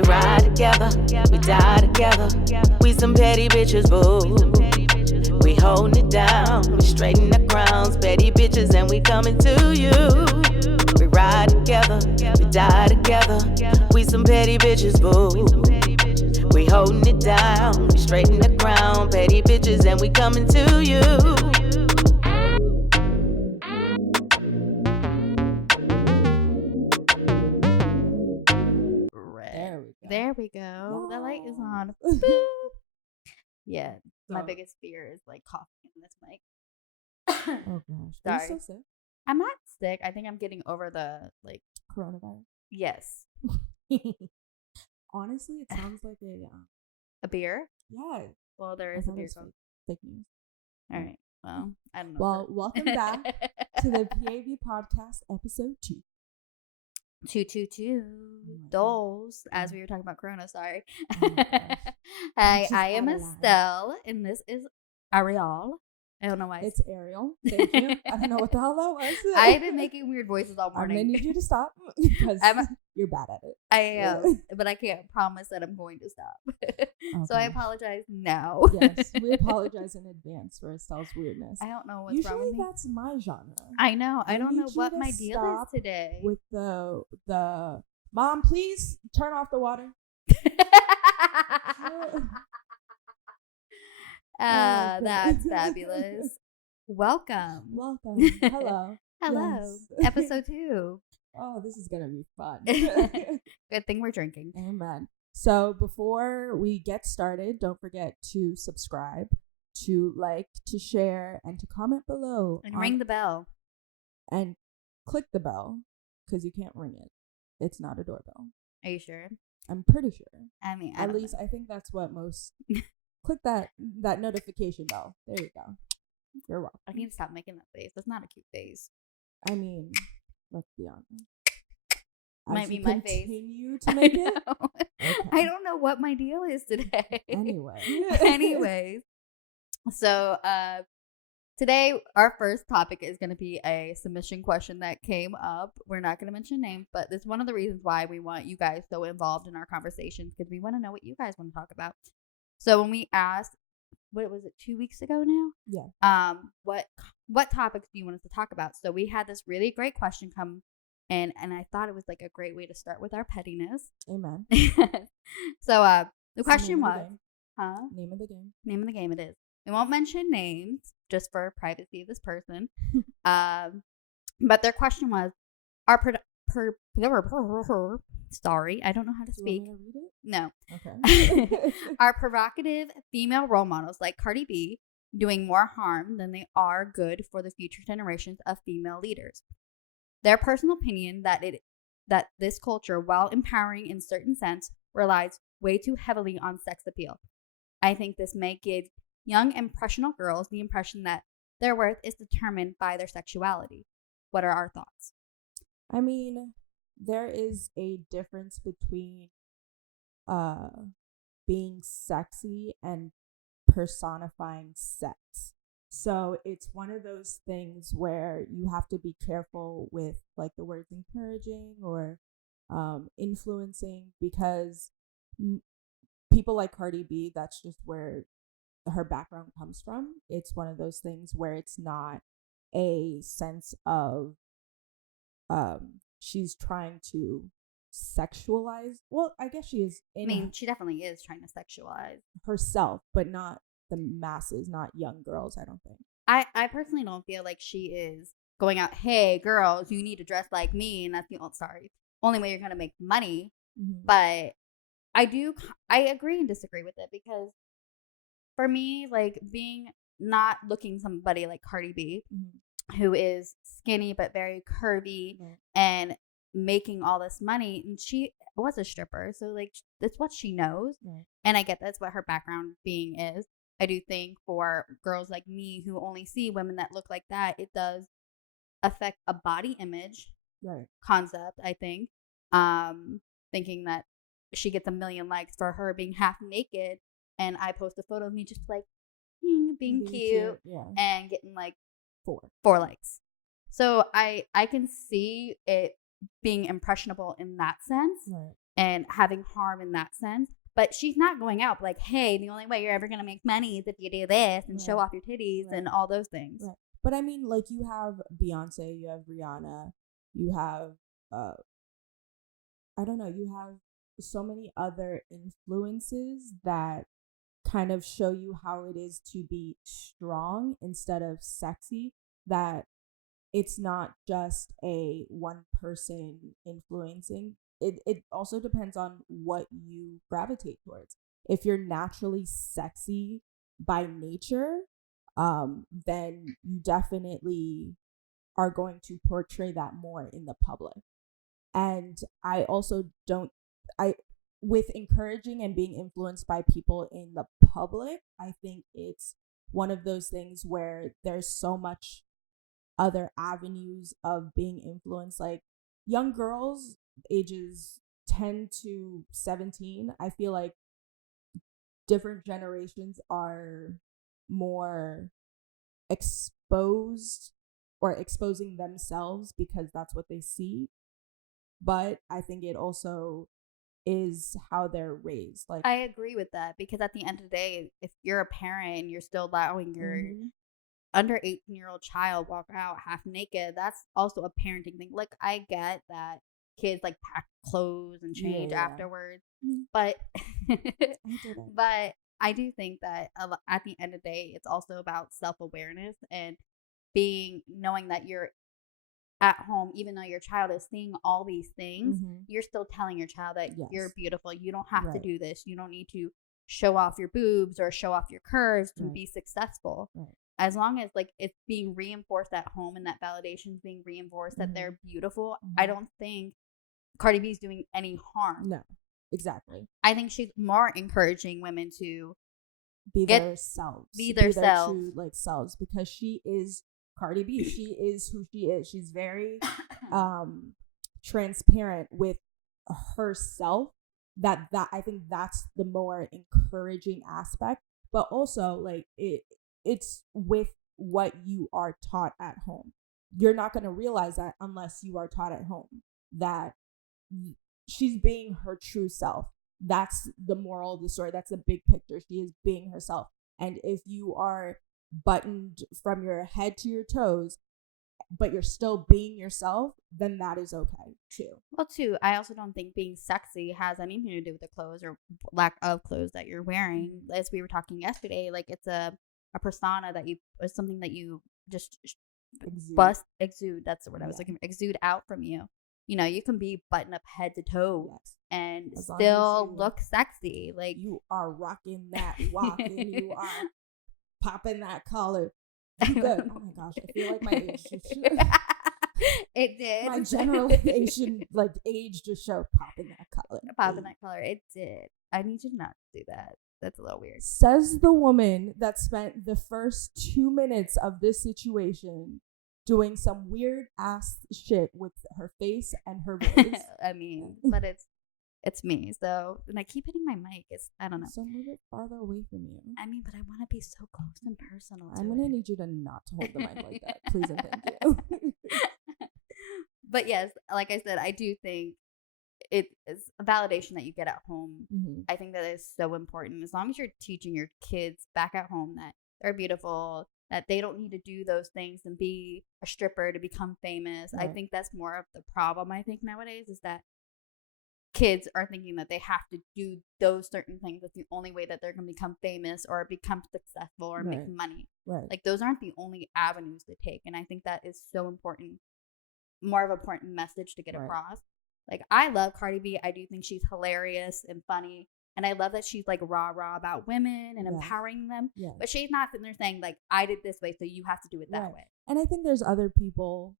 We ride together, we die together. We some petty bitches, boo. We holding it down, we straighten the crowns. Petty bitches and we coming to you. We ride together, we die together. We some petty bitches, boo. We holding it down, we straighten the crown. Petty bitches and we coming to you. There we go. The light is on. Yeah, my biggest fear is like coughing in this mic. Oh gosh. Sorry. Are you so sick? I'm not sick. I think I'm getting over the Coronavirus. Yes. Honestly, it sounds like A beer? Yeah. Well, there is a beer called fake news. All right. Well, I don't know. Well, welcome back to the PAB Podcast, episode 2. 222 dolls, as we were talking about Corona. Sorry. Oh Hi, I am Estelle, and this is Aryele. I don't know why. It's Ariel. Thank you. I don't know what the hell that was. I've been making weird voices all morning. I'm gonna need you to stop because you're bad at it. I am, but I can't promise that I'm going to stop. Okay. So I apologize now. Yes, we apologize in advance for Estelle's weirdness. I don't know what's wrong with me. Usually that's my genre. I know. I don't know what my deal is today. With the mom, please turn off the water. That's fabulous. Welcome. Hello. Hello. Yes. Episode 2. Oh, this is gonna be fun. Good thing we're drinking. Amen. So before we get started, don't forget to subscribe, to like, to share, and to comment below. And ring the bell. And click the bell, because you can't ring it. It's not a doorbell. Are you sure? I'm pretty sure. I mean, at least I think that's what most... Click that notification bell. There you go. You're welcome. I need to stop making that face. That's not a cute face. I mean, let's be honest. Might be my face. Continue to make it. Okay. I don't know what my deal is today. Anyways, so today our first topic is going to be a submission question that came up. We're not going to mention names, but this is one of the reasons why we want you guys so involved in our conversations, because we want to know what you guys want to talk about. So when we asked, what was it, 2 weeks ago now? Yeah. What topics do you want us to talk about? So we had this really great question come in, and I thought it was like a great way to start with our pettiness. Amen. So the question was, Name of the game. Name of the game it is. We won't mention names just for privacy of this person. But their question was, sorry, I don't know how to speak. You want me to read it? No. Okay. Are provocative female role models like Cardi B doing more harm than they are good for the future generations of female leaders? Their personal opinion that this culture, while empowering in certain sense, relies way too heavily on sex appeal. I think this may give young impressionable girls the impression that their worth is determined by their sexuality. What are our thoughts? I mean, there is a difference between being sexy and personifying sex. So it's one of those things where you have to be careful with like the words encouraging or influencing, because people like Cardi B, that's just where her background comes from. It's one of those things where it's not a sense of she's trying to sexualize. Well, I guess she is. She definitely is trying to sexualize herself, but not the masses, not young girls, I don't think. I personally don't feel like she is going out, hey, girls, you need to dress like me, and that's the only way you're going to make money. Mm-hmm. But I agree and disagree with it, because for me, like, being not looking somebody like Cardi B, mm-hmm. who is skinny but very curvy, mm-hmm. and making all this money, and she was a stripper, so like that's what she knows, mm-hmm. and I get that's what her background being is. I do think for girls like me who only see women that look like that, it does affect a body image concept, I think. Thinking that she gets 1 million likes for her being half naked, and I post a photo of me just like being cute and getting like 4 likes. So I can see it being impressionable in that sense. Right. and having harm in that sense. But she's not going out like, hey, the only way you're ever going to make money is if you do this and show off your titties and all those things. Right. But I mean, like, you have Beyonce, you have Rihanna, you have, I don't know, you have so many other influences that kind of show you how it is to be strong instead of sexy, that it's not just a one person influencing. It also depends on what you gravitate towards. If you're naturally sexy by nature, then you definitely are going to portray that more in the public. And I also with encouraging and being influenced by people in the public, I think it's one of those things where there's so much other avenues of being influenced. Like, young girls ages 10 to 17, I feel like different generations are more exposed or exposing themselves because that's what they see. But I think it also is how they're raised. Like, I agree with that, because at the end of the day, if you're a parent and you're still allowing your under 18-year-old child walk out half naked, that's also a parenting thing. Like, I get that kids like pack clothes and change afterwards, but but I do think that at the end of the day, it's also about self-awareness and knowing that you're at home, even though your child is seeing all these things, you're still telling your child that you're beautiful. You don't have to do this. You don't need to show off your boobs or show off your curves to be successful. As long as like it's being reinforced at home and that validation is being reinforced that they're beautiful, I don't think Cardi B is doing any harm. No, exactly. I think she's more encouraging women to be themselves, be their true like selves, because she is Cardi B. She is who she is. She's very transparent with herself. That I think that's the more encouraging aspect. But also, like, it's with what you are taught at home. You're not going to realize that unless you are taught at home that she's being her true self. That's the moral of the story. That's the big picture. She is being herself. And if you are buttoned from your head to your toes, but you're still being yourself, then that is okay too. Well, too, I also don't think being sexy has anything to do with the clothes or lack of clothes that you're wearing. As we were talking yesterday, like, it's a persona that it's something that you just exude. That's the word I was looking for. Exude out from you. You know, you can be buttoned up head to toe and still look sexy. Like, you are rocking that walk and you are popping that collar. Good. Oh my gosh, I feel like my age just it did. My generation, like, age just showed popping that collar. Popping that collar. It did. I need you not to do that. That's a little weird. Says the woman that spent the first 2 minutes of this situation doing some weird ass shit with her face and her voice. I mean, but it's me. So, and I keep hitting my mic. I don't know. So move it farther away from you. I mean, but I want to be so close and personal. I'm going to need you to not hold the mic like that. Please and thank you. But yes, like I said, I do think it is a validation that you get at home. I think that is so important. As long as you're teaching your kids back at home that they're beautiful, that they don't need to do those things and be a stripper to become famous. I think that's more of the problem, I think, nowadays, is that kids are thinking that they have to do those certain things. That's the only way that they're going to become famous or become successful or make money. Like, those aren't the only avenues to take. And I think that is so important, more of an important message to get across. Like, I love Cardi B. I do think she's hilarious and funny. And I love that she's like rah-rah about women and empowering them. But she's not sitting there saying, like, I did this way, so you have to do it that way. And I think there's other people.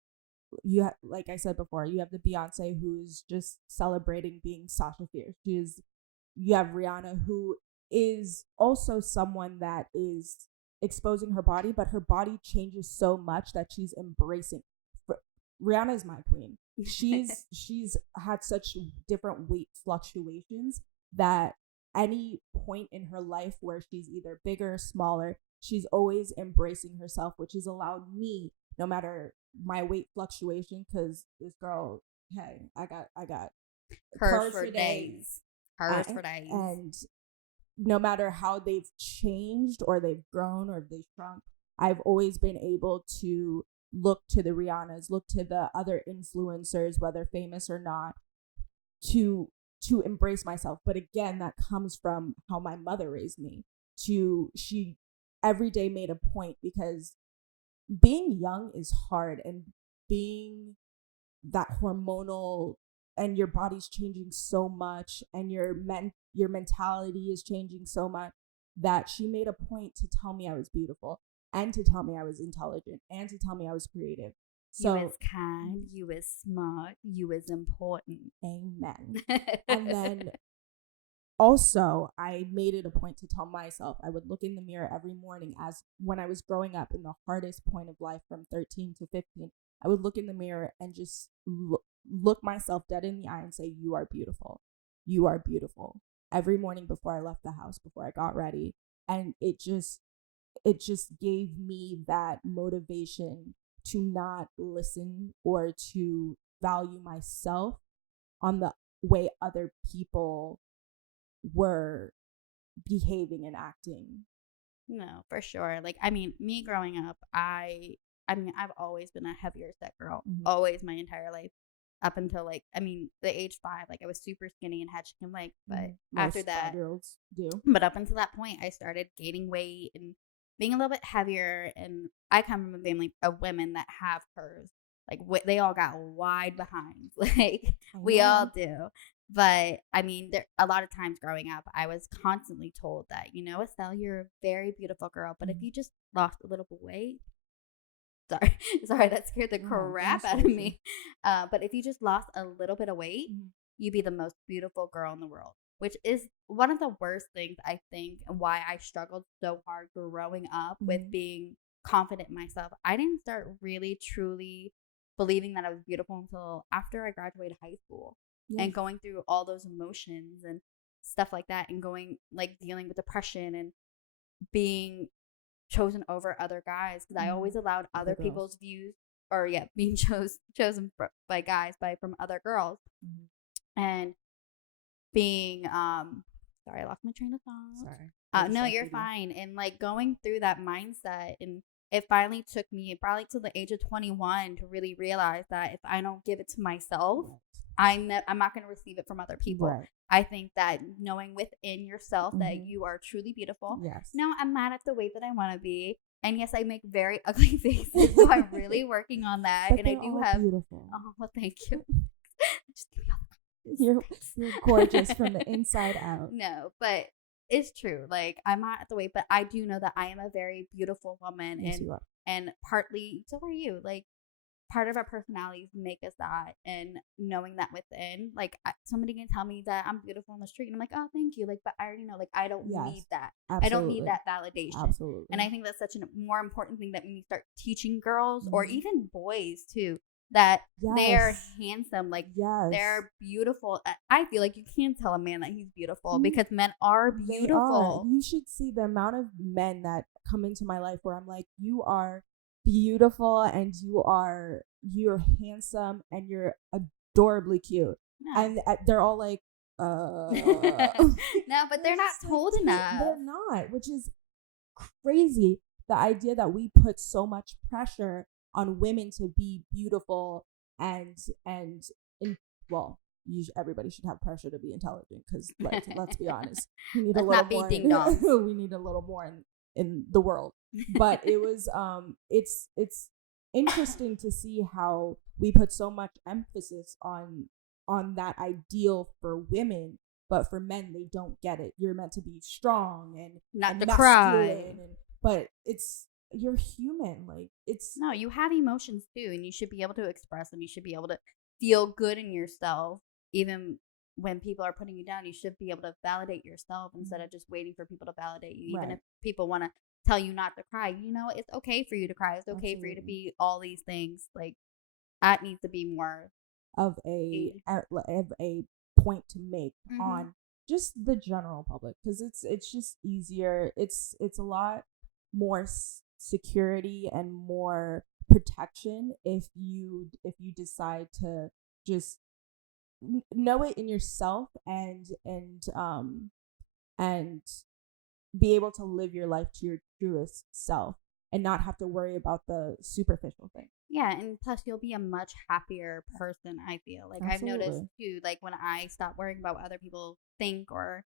Like I said before, you have the Beyonce who's just celebrating being Sasha Fierce. You have Rihanna, who is also someone that is exposing her body, but her body changes so much that she's embracing. Rihanna is my queen. She's had such different weight fluctuations that any point in her life where she's either bigger or smaller, she's always embracing herself, which has allowed me, no matter my weight fluctuation, because this girl, hey, I got Curves for days. Curves for days. And no matter how they've changed or they've grown or they've shrunk, I've always been able to look to the Rihannas, look to the other influencers, whether famous or not, to embrace myself. But again, that comes from how my mother raised me. She every day made a point, because being young is hard, and being that hormonal, and your body's changing so much, and your mentality is changing so much, that she made a point to tell me I was beautiful, and to tell me I was intelligent, and to tell me I was creative. So, you is kind, you is smart, you is important. Amen. And then also, I made it a point to tell myself, I would look in the mirror every morning, as when I was growing up in the hardest point of life from 13 to 15, I would look in the mirror and just look myself dead in the eye and say, you are beautiful. You are beautiful. Every morning before I left the house, before I got ready. And it just gave me that motivation to not listen or to value myself on the way other people were behaving and acting. No, for sure. Like, I mean, me growing up, I've always been a heavier set girl, always, my entire life, up until the age 5. Like, I was super skinny and had chicken legs, but after that, 5-year-olds do. But up until that point, I started gaining weight and being a little bit heavier. And I come from a family of women that have curves. Like, they all got wide behinds. Like, we all do. But I mean, a lot of times growing up, I was constantly told that, Estelle, you're a very beautiful girl, but if you just lost a little bit of weight, sorry, that scared the crap out of me. But if you just lost a little bit of weight, you'd be the most beautiful girl in the world, which is one of the worst things, I think, and why I struggled so hard growing up with being confident in myself. I didn't start really, truly believing that I was beautiful until after I graduated high school. Yeah. And going through all those emotions and stuff like that, and dealing with depression and being chosen over other guys, because I always allowed other people's views, or being chosen by guys from other girls, and being sorry, I lost my train of thought. Sorry. No, you're fine. And going through that mindset, and it finally took me probably to the age of 21 to really realize that if I don't give it to myself, I'm not going to receive it from other people. Right. I think that knowing within yourself that you are truly beautiful. Yes. No, I'm not at the weight that I want to be. And yes, I make very ugly faces. So I'm really working on that. But and I do have beautiful. Oh, well, thank you. Just give me all the You're gorgeous from the inside out. No, but it's true. I'm not at the weight, but I do know that I am a very beautiful woman. Yes, you are. And partly, so are you. Part of our personalities make us that, and knowing that within, somebody can tell me that I'm beautiful on the street, and I'm like, oh, thank you. But I already know, I don't need that. Absolutely. I don't need that validation. Absolutely. And I think that's such a more important thing that we need to start teaching girls, or even boys too, that they're handsome, they're beautiful. I feel like you can't tell a man that he's beautiful, because men are beautiful. You should see the amount of men that come into my life where I'm like, you are beautiful, and you're handsome, and you're adorably cute. No. And they're all like, no, but they're not told enough. They're not, which is crazy. The idea that we put so much pressure on women to be beautiful, and everybody should have pressure to be intelligent, because let's be honest, we need a little more. We need a little more in the world. But it was it's interesting to see how we put so much emphasis on that ideal for women, but for men, they don't get it. You're meant to be strong and not to cry, but you're human. No, you have emotions too, and you should be able to express them. You should be able to feel good in yourself, even when people are putting you down. You should be able to validate yourself instead of just waiting for people to validate you. Even if people want to tell you not to cry, it's okay for you to cry. It's okay for you to be all these things. That needs to be more of a point to make on just the general public, because it's just easier. It's a lot more security and more protection if you decide to just know it in yourself and be able to live your life to your truest self and not have to worry about the superficial thing. Yeah, and plus you'll be a much happier person, I feel. Like Absolutely. I've noticed too, like when I stop worrying about what other people think or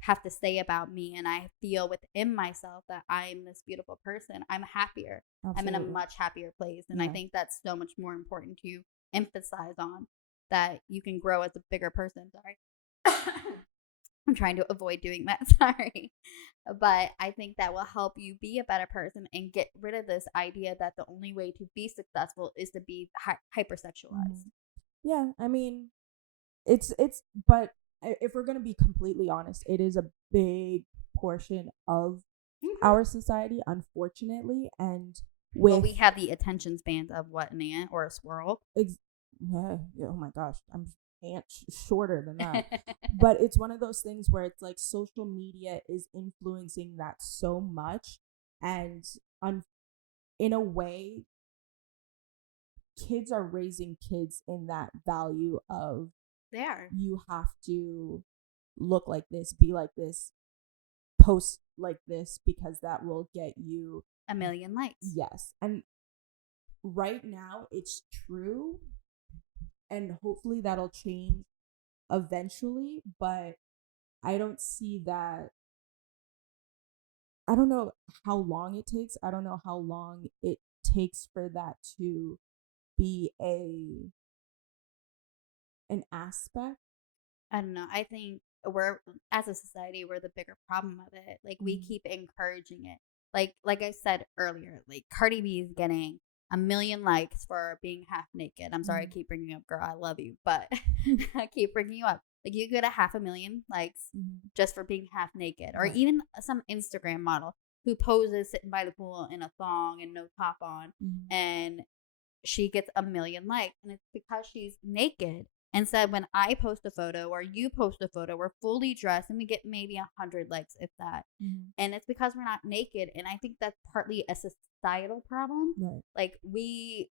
have to say about me and I feel within myself that I'm this beautiful person, I'm happier. Absolutely. I'm in a much happier place. And I think that's so much more important to emphasize on, that you can grow as a bigger person. Sorry. I'm trying to avoid doing that. Sorry. But I think that will help you be a better person and get rid of this idea that the only way to be successful is to be hypersexualized. Yeah, I mean, but if we're going to be completely honest, it is a big portion of our society, unfortunately. And we have the attention spans of what, an ant or a squirrel? Yeah, oh my gosh, I'm shorter than that. But it's one of those things where it's like social media is influencing that so much, and in a way kids are raising kids in that value of you have to look like this, be like this, post like this, because that will get you 1 million likes. Yes. And right now it's true, and hopefully that'll change eventually, but I don't see that. I don't know how long it takes. I don't know how long it takes for that to be an aspect. I don't know. I think as a society, we're the bigger problem of it. Like we keep encouraging it. Like I said earlier, like Cardi B is getting 1 million likes for being half naked. I'm sorry, I keep bringing you up, girl. I love you, but I keep bringing you up. Like you get 500,000 likes just for being half naked, or even some Instagram model who poses sitting by the pool in a thong and no top on, and she gets 1 million likes, and it's because she's naked. And said, when I post a photo or you post a photo, we're fully dressed and we get maybe 100 likes, if that. And it's because we're not naked. And I think that's partly a societal problem. Right. Like we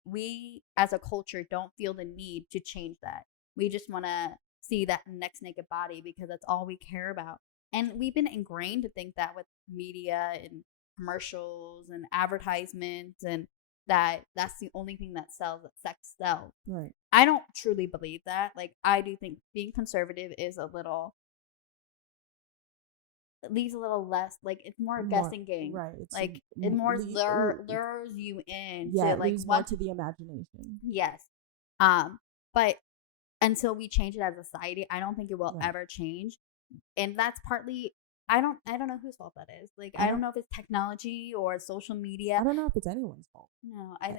as a culture don't feel the need to change that. We just want to see that next naked body because that's all we care about. And we've been ingrained to think that with media and commercials and advertisements, and that's the only thing that sells, that sex sells. Right. I don't truly believe that. Like, I do think being conservative is leaves a little less, like, it's more a guessing game. Right. It's like, it more lures you in. Yeah, to, like, leaves more to the imagination. Yes. But until we change it as a society, I don't think it will ever change. And that's partly, I don't know whose fault that is. Like, I don't know if it's technology or social media. I don't know if it's anyone's fault. No, I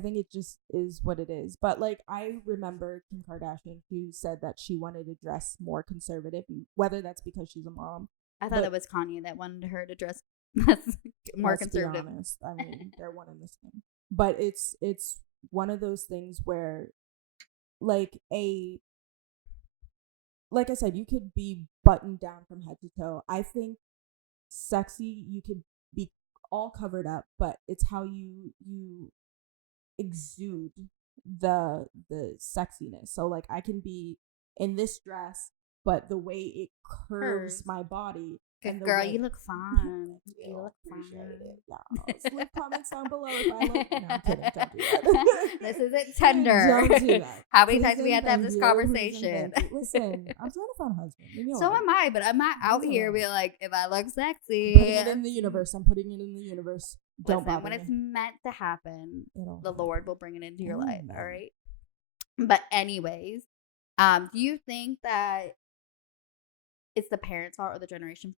think it just is what it is. But like, I remember Kim Kardashian, who said that she wanted to dress more conservative, whether that's because she's a mom. I thought it was Kanye that wanted her to dress more conservative. Be honest. I mean, they're one and the same. But it's one of those things where, like I said, you could be buttoned down from head to toe. I think sexy, you could be all covered up, but it's how you exude the sexiness. So like, I can be in this dress, but the way it curves my body. Good girl, you look fine. You look fine. Yeah. Leave comments down below if I look. No, I'm kidding. Don't do that. This isn't tender. Don't do that. How many times do we have to have this conversation? Listen, I'm trying to find a husband. So am I, but I'm not out here being like, if I look sexy. Putting it in the universe. I'm putting it in the universe. Don't bother when me. it's meant to happen, the Lord will bring it into your life. All right. But anyways, do you think that it's the parents' fault or the generation?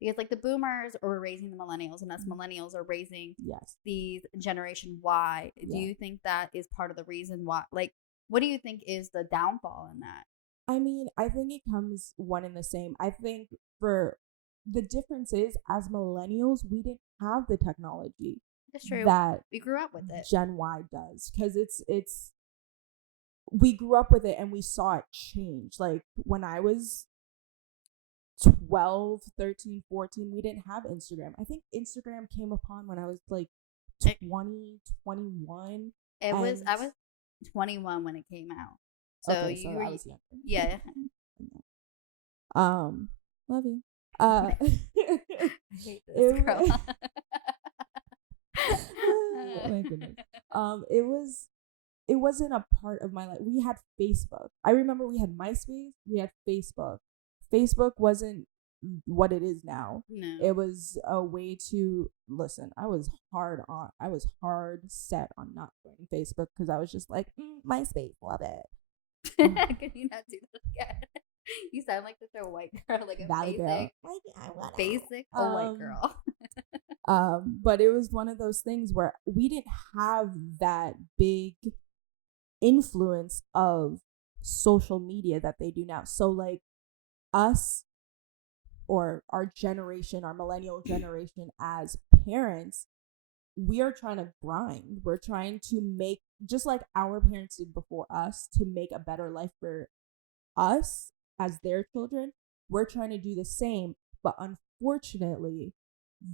Because the boomers are raising the millennials, and us millennials are raising these generation Y. Yeah. Do you think that is part of the reason why? Like, what do you think is the downfall in that? I mean, I think it comes one and the same. I think for the difference is, as millennials, we didn't have the technology. That's true. That we grew up with it. Gen Y does, because it's we grew up with it and we saw it change. Like, when I was 12, 13, 14, we didn't have Instagram. I think Instagram came upon when I was like 20, 21. I was 21 when it came out. So okay, you so were, I was younger. yeah. Love you. I hate this girl. Oh my goodness. It wasn't a part of my life. We had Facebook. I remember we had MySpace. We had Facebook. Facebook wasn't what it is now. No. It was a way to listen. I was hard set on not joining Facebook because I was just like, MySpace, love it. Can you not do that again? You sound like such a white girl, like a Valley basic, girl. basic white girl. But it was one of those things where we didn't have that big influence of social media that they do now. So like us or our generation, our millennial generation as parents, we are trying to grind. We're trying to make, just like our parents did before us, to make a better life for us as their children. We're trying to do the same, but unfortunately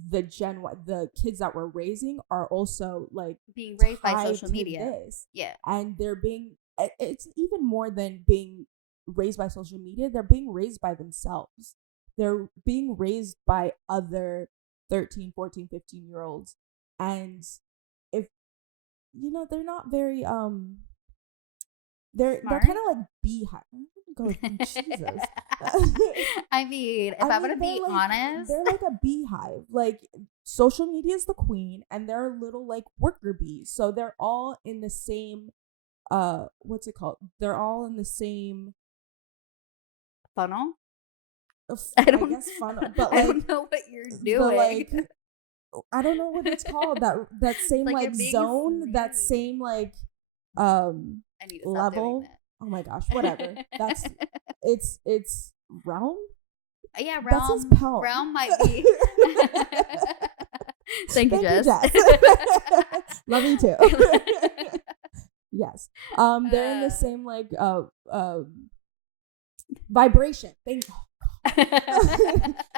the kids that we're raising are also like being raised by social media. And it's even more than being raised by social media. They're being raised by themselves. They're being raised by other 13, 14, 15-year-olds. And if, they're not very, they're kind of like beehive. Jesus. I mean, if I'm going to be honest. They're like a beehive. Like, social media is the queen, and they're little, like, worker bees. So they're all in the same, what's it called? They're all in the same funnel? I guess funnel. But like, I don't know what you're doing. Like, I don't know what it's called. That same like zone, that same like I need to stop level. doing that. Oh my gosh, whatever. That's it's realm. Yeah, realm. That's his poem. Realm might be. Thank you, Jess. Love you too. Yes. They're in the same like vibration. Thank you.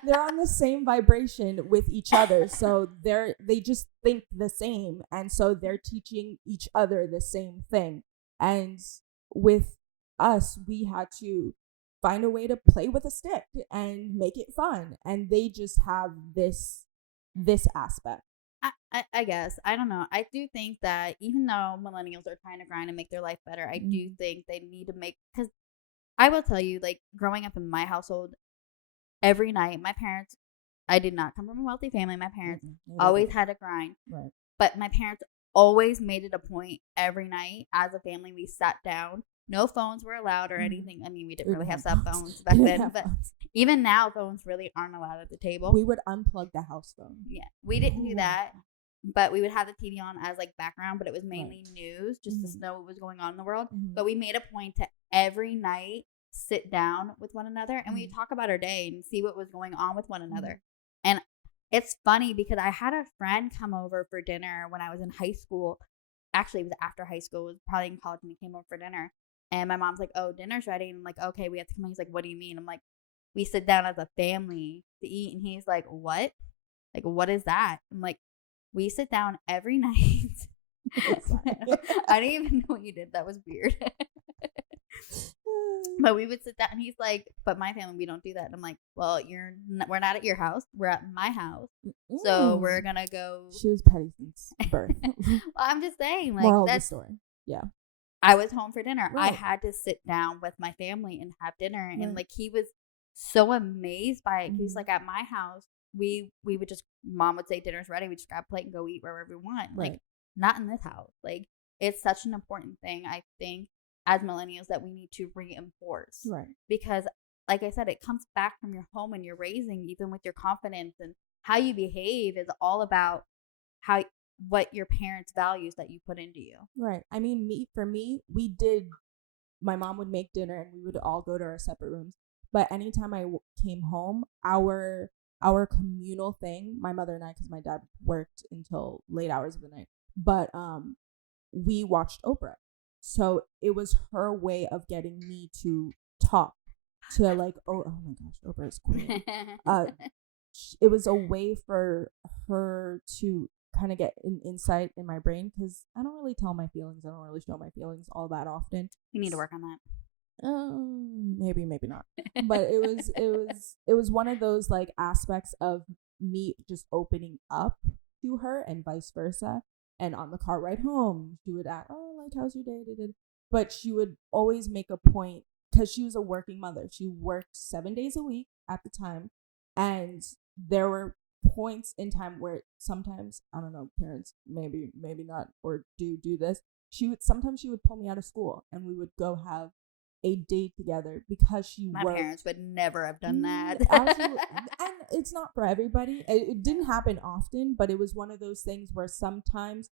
They're on the same vibration with each other, so they just think the same, and so they're teaching each other the same thing. And with us, we had to find a way to play with a stick and make it fun, and they just have this aspect. I guess, I don't know. I do think that even though millennials are trying to grind and make their life better, I do think they need to make, because I will tell you, like, growing up in my household, every night, my parents, I did not come from a wealthy family. My parents always had to grind. Right. But my parents always made it a point every night as a family. We sat down. No phones were allowed or anything. I mean, we didn't really have cell phones back then. But even now, phones really aren't allowed at the table. We would unplug the house phone. Yeah. We didn't do that. But we would have the TV on as like background. But it was mainly news just to know what was going on in the world. But we made a point to every night sit down with one another and we talk about our day and see what was going on with one another. And it's funny because I had a friend come over for dinner when I was in high school. Actually, it was after high school. It was probably in college when he came over for dinner. And my mom's like, oh, dinner's ready. And I'm like, okay, we have to come in. He's like, what do you mean? I'm like, we sit down as a family to eat. And he's like, what? Like, what is that? I'm like, we sit down every night. I didn't even know what you did. That was weird. But we would sit down, and he's like, but my family, we don't do that. And I'm like, well, we're not at your house. We're at my house. So we're going to go. She was petty since birth. Well, I'm just saying, like, moral that's of the story. Yeah. I was home for dinner. Right. I had to sit down with my family and have dinner. And like, he was so amazed by it. He's like, at my house, we would just, mom would say dinner's ready. We just grab a plate and go eat wherever we want. Right. Like, not in this house. Like, it's such an important thing, I think, as millennials, that we need to reinforce. Right. Because, like I said, it comes back from your home and you're raising, even with your confidence, and how you behave is all about what your parents' values that you put into you. Right. I mean, my mom would make dinner and we would all go to our separate rooms. But anytime I came home, our communal thing, my mother and I, because my dad worked until late hours of the night, but we watched Oprah. So it was her way of getting me to talk to like, oh my gosh, Oprah is queen. It was a way for her to kind of get an insight in my brain, because I don't really tell my feelings. I don't really show my feelings all that often. You need to work on that. Maybe not. But it was one of those like aspects of me just opening up to her and vice versa. And on the car ride home, she would ask, "Oh, like how's your day?" But she would always make a point, because she was a working mother. She worked 7 days a week at the time, and there were points in time where sometimes, I don't know, parents maybe not, or do this. Sometimes she would pull me out of school and we would go have a date together because she My worked. parents would never have done that. Absolutely. And it's not for everybody. It didn't happen often, but it was one of those things where sometimes,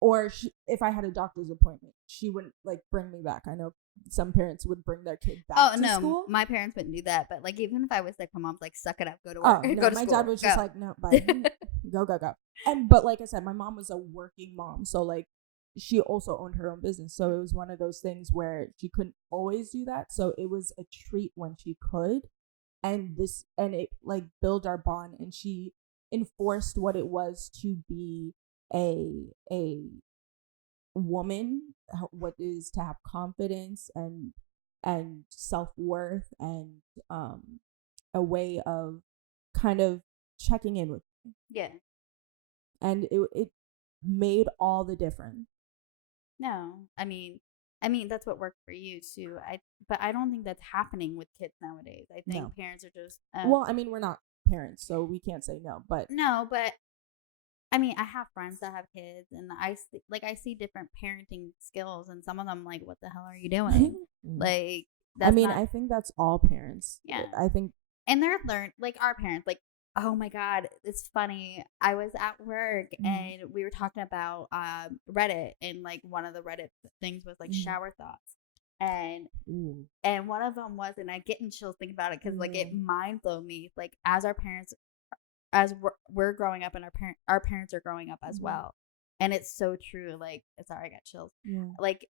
or if I had a doctor's appointment, she wouldn't like bring me back. I know some parents would bring their kid back to school. My parents wouldn't do that. But like, even if I was sick, my mom's like, "Suck it up, go to work, go to my school." dad was just like, "No, bye, go." But like I said, my mom was a working mom, so like she also owned her own business. So it was one of those things where she couldn't always do that. So it was a treat when she could, and it like built our bond, and she enforced what it was to be a woman, what is to have confidence and self-worth, and a way of kind of checking in with me. Yeah. And it made all the difference. No, I mean that's what worked for you too. But I don't think that's happening with kids nowadays. I think parents are just well, I mean, we're not parents, so we can't say no. But I mean, I have friends that have kids, and I see different parenting skills, and some of them like, what the hell are you doing? Like, I think that's all parents. Yeah, I think, and they're learned like our parents. Like, oh my God, it's funny. I was at work and we were talking about Reddit, and like one of the Reddit things was like shower thoughts, and one of them was, and I get in chills thinking about it because like it mind blew me. Like, as our parents, as we're growing up, and our parents are growing up as well, and it's so true. Like, sorry, I got chills. Like,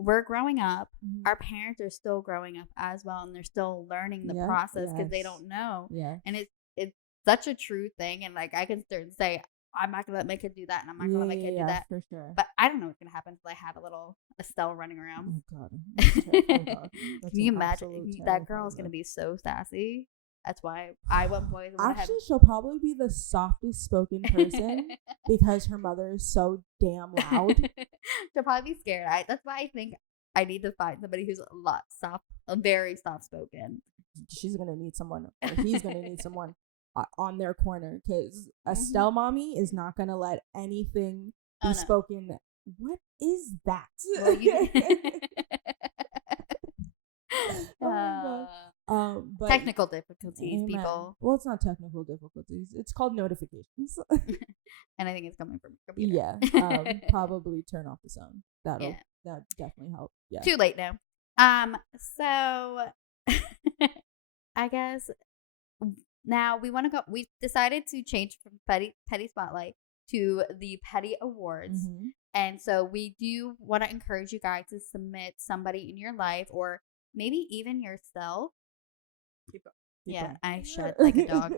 we're growing up, our parents are still growing up as well, and they're still learning the process because they don't know. And it's such a true thing, and like I can start and say, I'm not gonna let my kid do that, and I'm not gonna let my kid do that for sure. But I don't know what's gonna happen until I have a little Estelle running around. Oh God. Can you imagine? That girl's gonna be so sassy. That's why I want boys. Actually, she'll probably be the softest spoken person because her mother is so damn loud. She'll probably be scared. That's why I think I need to find somebody who's very soft spoken. She's gonna need someone, or he's gonna need someone on their corner, because Estelle mommy is not gonna let anything be spoken. What is that? Well, but technical difficulties, people. Well, it's not technical difficulties. It's called notifications. And I think it's coming from your computer. Yeah. Probably turn off the sound. That definitely help. Yeah. Too late now. So I guess now we decided to change from petty spotlight to the petty awards. And so we do want to encourage you guys to submit somebody in your life, or maybe even yourself. Keep going. I should, like a dog.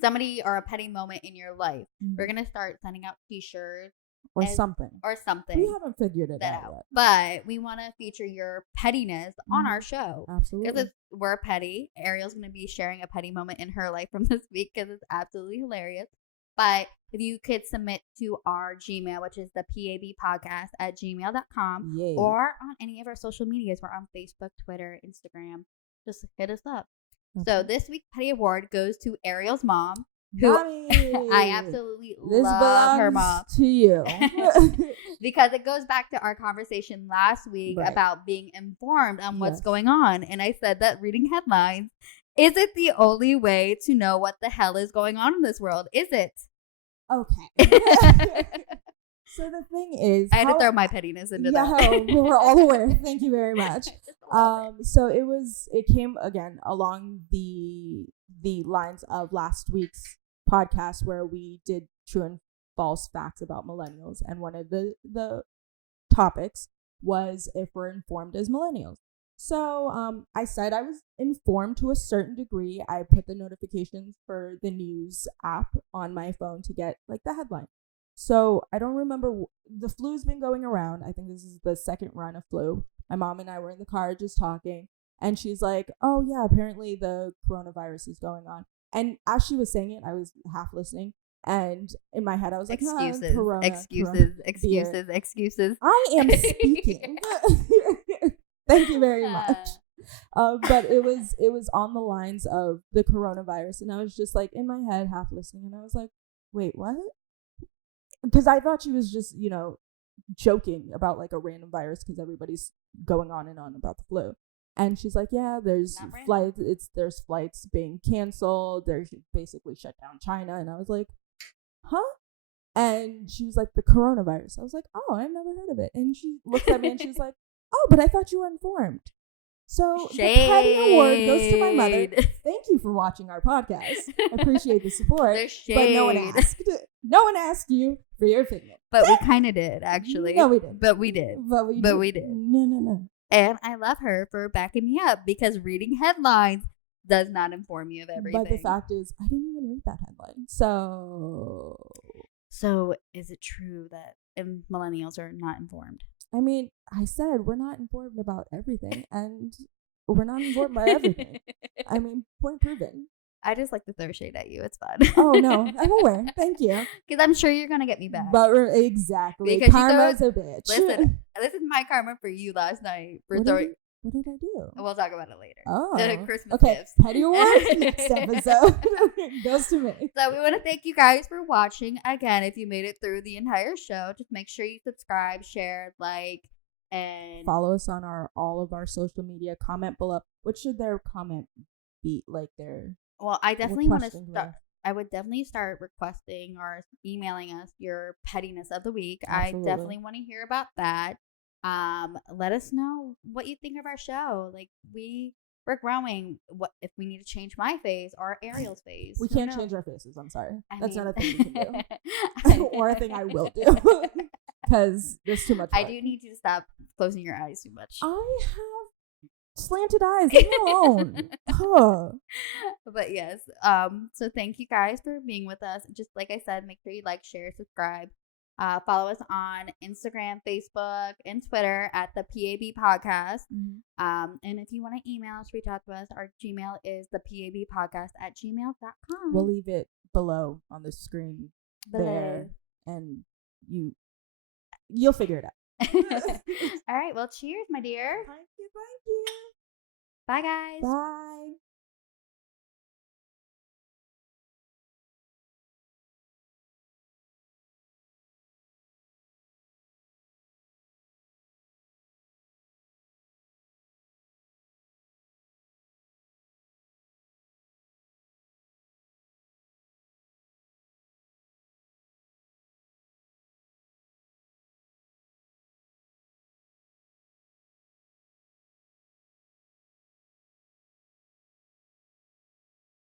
Somebody or a petty moment in your life. We're gonna start sending out T-shirts or something. We haven't figured it out yet, but we want to feature your pettiness on our show. Absolutely, because we're petty. Ariel's gonna be sharing a petty moment in her life from this week because it's absolutely hilarious. But if you could submit to our Gmail, which is the PAB Podcast at gmail.com, or on any of our social medias. We're on Facebook, Twitter, Instagram. Just hit us up. So this week's Petty Award goes to Ariel's mom, who I absolutely love her mom. To you. Because it goes back to our conversation last week about being informed on what's going on. And I said that reading headlines isn't the only way to know what the hell is going on in this world, is it? Okay. So the thing is, I had to throw my pettiness into that. We're all aware. Thank you very much. So it came again along the lines of last week's podcast where we did true and false facts about millennials, and one of the topics was if we're informed as millennials. So I said I was informed to a certain degree. I put the notifications for the news app on my phone to get like the headline. So I don't remember. The flu's been going around. I think this is the second run of flu. My mom and I were in the car just talking, and she's like, oh yeah, apparently the coronavirus is going on. And as she was saying it, I was half listening. And in my head, I was like, excuses, corona, excuses. I am speaking. Thank you very much. But it was on the lines of the coronavirus. And I was just like in my head, half listening. And I was like, wait, what? Because I thought she was just, joking about like a random virus because everybody's going on and on about the flu. And she's like, yeah, there's flights being canceled. They're basically shut down China. And I was like, huh? And she was like, the coronavirus. I was like, oh, I've never heard of it. And she looks at me and she's like, oh, but I thought you were informed. So Shade. The Petty Award goes to my mother. Thank you for watching our podcast. I appreciate the support. But no one asked. No one asked you for your opinion. But we kind of did, actually. No, we didn't. But we did. No. And I love her for backing me up because reading headlines does not inform you of everything. But the fact is, I didn't even read that headline. So is it true that millennials are not informed? I mean, I said we're not informed about everything, and we're not informed by everything. I mean, point proven. I just like to throw shade at you. It's fun. Oh, no. I'm aware. Thank you. Because I'm sure you're going to get me back. But exactly. Because Karma's a bitch. Listen, this is my karma for you last night. For throwing. What did I do? We'll talk about it later. Oh. Christmas okay. gifts. Petty Awards next episode goes to me. So we want to thank you guys for watching. Again, if you made it through the entire show, just make sure you subscribe, share, like, and follow us on all of our social media. Comment below. What should their comment be? Like their... Well, I definitely want to start. I would definitely start requesting or emailing us your pettiness of the week. Absolutely. I definitely want to hear about that. Let us know what you think of our show. Like we're growing. What if we need to change my face or Ariel's face? We can't change our faces. I'm sorry. That's not a thing we can do, or a thing I will do because there's too much. I do need you to stop closing your eyes too much. I have slanted eyes. Leave me alone. But yes, so thank you guys for being with us. Just like I said, make sure you like, share, subscribe. Follow us on Instagram, Facebook, and Twitter at the PAB Podcast. Mm-hmm. And if you want to email us, reach out to us. Our Gmail is the PABpodcast@gmail.com. We'll leave it below on the screen there, and you'll figure it out. All right. Well, cheers, my dear. Thank you. Bye, guys. Bye.